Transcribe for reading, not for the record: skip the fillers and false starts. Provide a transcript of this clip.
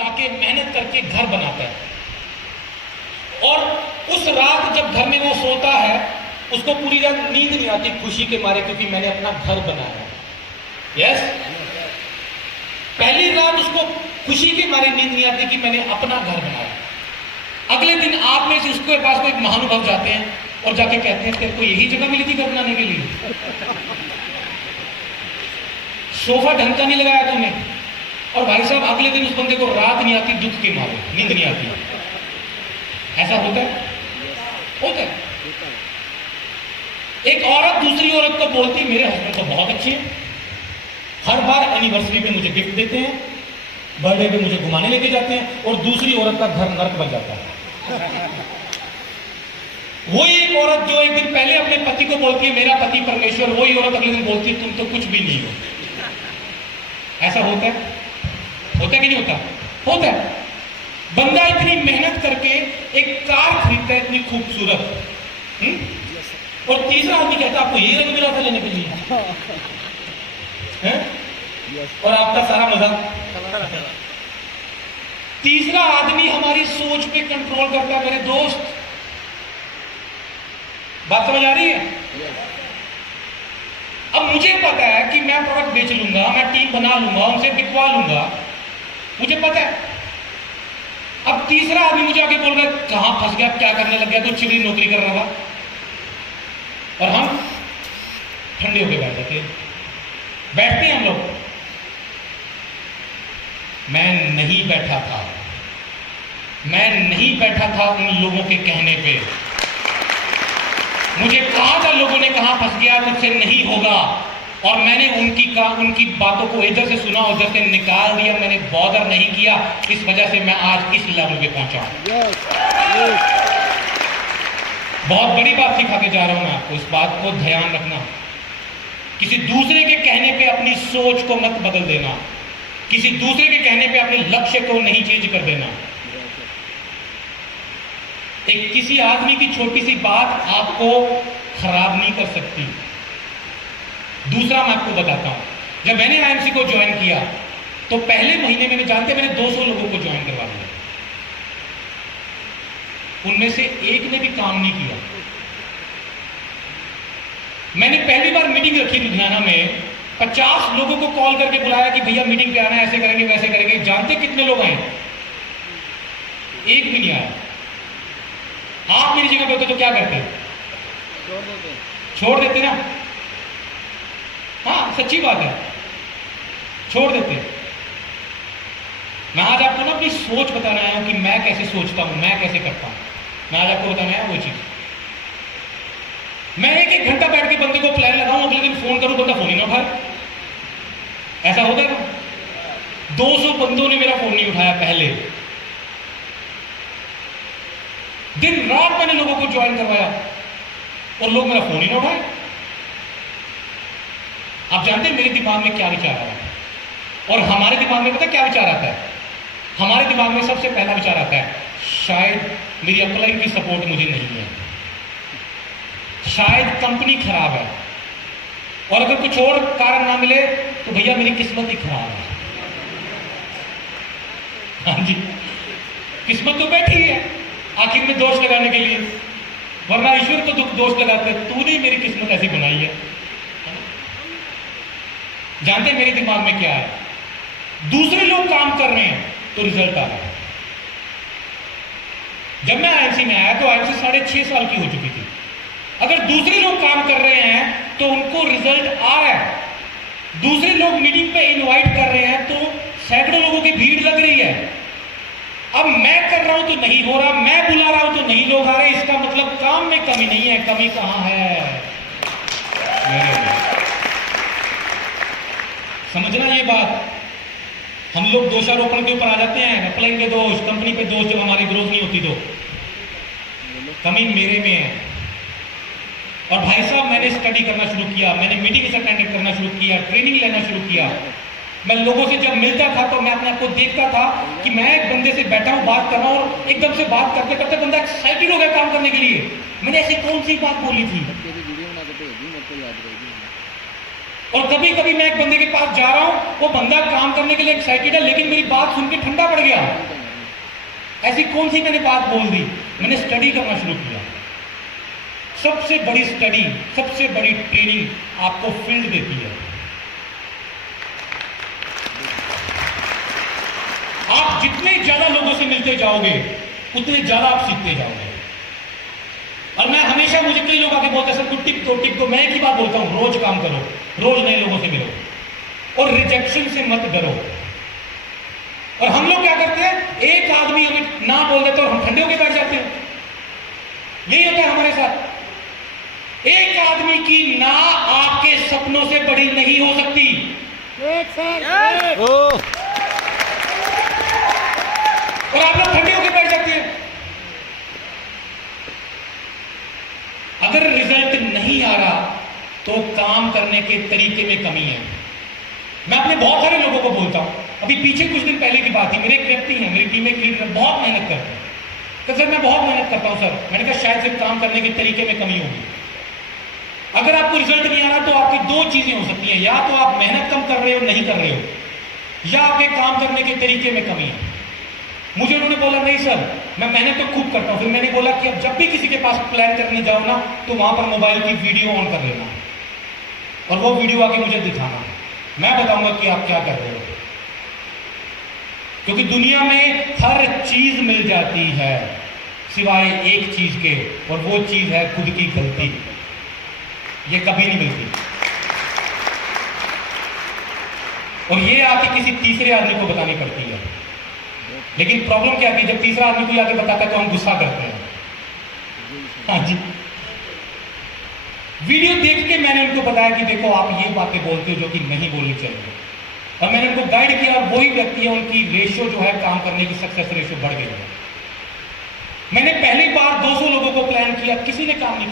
ताकि मेहनत करके घर बनाता है और उस रात जब घर में वो सोता है उसको पूरी रात नींद नहीं आती खुशी के मारे, क्योंकि मैंने अपना घर बनाया। यस, पहली रात उसको खुशी के मारे नींद नहीं आती कि मैंने अपना घर बनाया। अगले दिन आप में से उसके पास कोई महानुभाव जाते हैं और जाके कहते हैं तेरे को यही जगह मिली थी घर बनाने के लिए, सोफा ढंग का नहीं लगाया तुमने। और भाई साहब अगले दिन उस बंदे को रात नहीं आती दुख के मारे, नींद नहीं आती। ऐसा होता है, होता है। एक औरत दूसरी औरत को बोलती मेरे हस्बैंड तो बहुत अच्छे हैं, हर बार एनिवर्सरी पे मुझे गिफ्ट देते हैं, बर्थडे पे मुझे घुमाने लेके जाते हैं, और दूसरी औरत का घर नर्क बन जाता है। वही एक औरत जो एक दिन पहले अपने पति को बोलती है मेरा पति परमेश्वर, वही औरत अगले दिन बोलती है तुम तो कुछ भी नहीं हो। ऐसा होता है, होता है कि नहीं होता? होता है। बंदा इतनी मेहनत करके एक कार खरीदता है इतनी खूबसूरत, और तीसरा आदमी कहता है आपको यही रंग मिला था लेने के लिए है? और आपका सारा मजा। तीसरा आदमी हमारी सोच पे कंट्रोल करता है। मेरे दोस्त, बात समझ आ रही है? अब मुझे पता है कि मैं प्रोडक्ट बेच लूंगा, मैं टीम बना लूंगा, उनसे बिकवा लूंगा, मुझे पता है। अब तीसरा आदमी मुझे आके बोल रहा है कहां फंस गया, क्या करने लग गया, तो चिड़ी नौकरी कर रहा था, और हम ठंडे होके बैठ जाते हैं। बैठते हैं हम लोग। मैं नहीं बैठा था, मैं नहीं बैठा था उन लोगों के कहने पे। मुझे कहा था, लोगों ने कहा फंस गया तुझसे नहीं होगा, और मैंने उनकी बातों को इधर से सुना उधर से निकाल दिया, मैंने बॉदर नहीं किया। इस वजह से मैं आज इस लेवल पे पहुंचा हूं। बहुत बड़ी बात सिखा के जा रहा हूं मैं आपको, इस बात को ध्यान रखना। किसी दूसरे के कहने पे अपनी सोच को मत बदल देना, किसी दूसरे के कहने पे अपने लक्ष्य को नहीं चेंज कर देना। एक किसी आदमी की छोटी सी बात आपको खराब नहीं कर सकती। दूसरा मैं आपको बताता हूं, जब मैंने आईएमसी को ज्वाइन किया तो पहले महीने में मैंने 200 लोगों को ज्वाइन करवा दिया। उनमें से एक ने भी काम नहीं किया। मैंने पहली बार मीटिंग रखी लुधियाना में, 50 लोगों को कॉल करके बुलाया कि भैया मीटिंग पे आना है, ऐसे करेंगे वैसे करेंगे। जानते कितने लोग आए? एक भी नहीं आया। आप मेरी जगह पे होते तो क्या करते? छोड़ देते ना। हाँ, सच्ची बात है, छोड़ देते। मैं आज आपको ना अपनी सोच बताना आया हूं कि मैं कैसे सोचता हूं, मैं कैसे करता हूं। मैं आज आपको बताना आया वो चीज। मैं एक घंटा बैठ के बंदे को प्लान लगाऊं, अगले दिन फोन करूं, बंदा फोन ही ना उठाए। ऐसा होता है ना? 200 बंदों ने मेरा फोन नहीं उठाया पहले। दिन रात मैंने लोगों को ज्वाइन करवाया और लोग मेरा फोन ही ना उठाए। आप जानते हैं मेरे दिमाग में क्या विचार आ रहा है? और हमारे दिमाग में पता क्या विचार आता है? हमारे दिमाग में सबसे पहला विचार आता है शायद मेरी अपलाइन की सपोर्ट मुझे नहीं है, शायद कंपनी खराब है, और अगर कुछ और कारण ना मिले तो भैया मेरी किस्मत ही खराब है। हाँ जी, किस्मत तो बैठी है आखिर में दोष लगाने के लिए, वरना ईश्वर को दोष लगाते तूने मेरी किस्मत ऐसी बनाई है। जानते मेरे दिमाग में क्या है? दूसरे लोग काम कर रहे हैं तो रिजल्ट आ रहा है। जब मैं आईएमसी में आया तो आईएमसी 6.5 साल की हो चुकी थी। अगर दूसरे लोग काम कर रहे हैं तो उनको रिजल्ट आ रहा है। दूसरे लोग मीटिंग पे इनवाइट कर रहे हैं तो सैकड़ों लोगों की भीड़ लग रही है। अब मैं कर रहा हूं तो नहीं हो रहा, मैं बुला रहा हूं तो नहीं लोग आ रहे। इसका मतलब काम में कमी नहीं है। कमी कहां है? समझना ये बात। हम लोग दोषारोपण के ऊपर आ जाते हैं, अपलाइन पे दोष, कंपनी पे दोष, जब हमारी ग्रोथ नहीं होती तो। कमी मेरे में है। और भाई साहब मैंने स्टडी करना शुरू किया, मैंने मीटिंग अटेंड करना शुरू किया, ट्रेनिंग लेना शुरू किया। मैं लोगों से जब मिलता था तो मैं अपने आप को देखता था कि मैं एक बंदे से बैठा हूं, बात कर रहा हूं, और एकदम से बात करते करते बंदा एक्साइटेड हो गया काम करने के लिए। मैंने ऐसी कौन सी बात बोली थी? और कभी कभी मैं एक बंदे के पास जा रहा हूं, वो बंदा काम करने के लिए एक्साइटेड है, लेकिन मेरी बात सुन के ठंडा पड़ गया। ऐसी कौन सी मैंने बात बोल दी? मैंने स्टडी करना शुरू किया। सबसे बड़ी स्टडी, सबसे बड़ी ट्रेनिंग आपको फील्ड देती है। आप जितने ज्यादा लोगों से मिलते जाओगे उतने ज्यादा आप सीखते जाओगे। और मैं हमेशा, मुझे कई लोग आके बोलते हैं सर कुछ टिप दो। मैं एक ही बात बोलता हूं, रोज काम करो, रोज नए लोगों से मिलो और रिजेक्शन से मत डरो। और हम लोग क्या करते हैं, एक आदमी हमें ना बोल देते और हम ठंडे होकर बैठ जाते हैं। यही होता है हमारे साथ। एक आदमी की ना आपके सपनों से बड़ी नहीं हो सकती। और आप लोग ठंडे होकर बैठ जाते हैं। अगर रिजल्ट नहीं आ रहा तो काम करने के तरीके में कमी है। मैं अपने बहुत सारे लोगों को बोलता हूं, अभी पीछे कुछ दिन पहले की बात थी, मेरे एक व्यक्ति हैं, मेरी टीम में एक लीडर बहुत मेहनत करते हैं। तो सर मैं बहुत मेहनत करता हूं सर। मैंने कहा शायद सिर्फ काम करने के तरीके में कमी होगी। अगर आपको रिजल्ट नहीं आ रहा तो आपकी दो चीजें हो सकती हैं, या तो आप मेहनत कम कर रहे हो, नहीं कर रहे हो, या आपके काम करने के तरीके में कमी है। मुझे उन्होंने बोला नहीं सर मैं मेहनत तो खूब करता हूं। फिर मैंने बोला कि अब जब भी किसी के पास प्लान करने जाओ ना तो वहां पर मोबाइल की वीडियो ऑन कर लेना और वो वीडियो आके मुझे दिखाना, मैं बताऊंगा कि आप क्या कर रहे हो। क्योंकि दुनिया में हर चीज मिल जाती है सिवाय एक चीज के, और वो चीज है खुद की गलती। ये कभी नहीं मिलती। और ये आके किसी तीसरे आदमी को बतानी पड़ती है। लेकिन प्रॉब्लम क्या है, जब तीसरा आदमी कोई आके बताता है तो हम गुस्सा करते हैं। हाँ जी, वीडियो देख के मैंने उनको बताया कि देखो आप ये बातें बोलते हो जो कि नहीं बोलनी चाहिए। और मैंने उनको गाइड किया और वही व्यक्ति है, उनकी रेशियो जो है काम करने की, सक्सेस रेशियो बढ़ गई है। मैंने पहली बार 200 लोगों को प्लान किया, किसी ने काम नहीं किया।